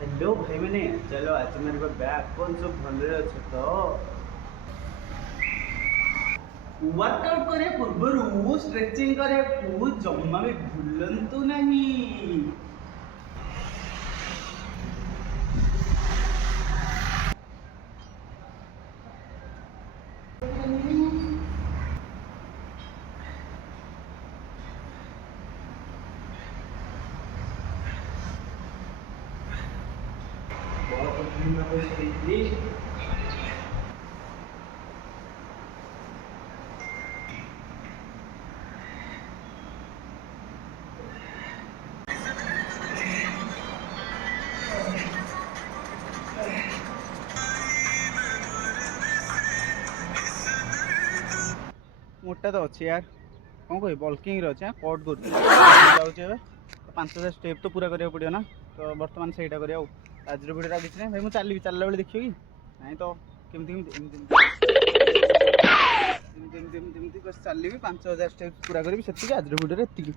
हेलो भाई मैंने चलो आज मेरे को बैक कौन सब भले अच्छे तो वर्कआउट करे पूर्व स्ट्रेचिंग करे जम्मा भी भूलंतु नहीं। मोटा तो अच्छे यार कौन कह बल्किंग अच्छे कट कर 5000 स्टेप तो पूरा करा पड़ो ना तो बर्तमान से करा आज भिडियो किसी ना भाई मुझे चलि चलला बेले देखिए कि नहीं तो केमती चलिए 5000 स्टेप पूरा करी से आज भिडियो।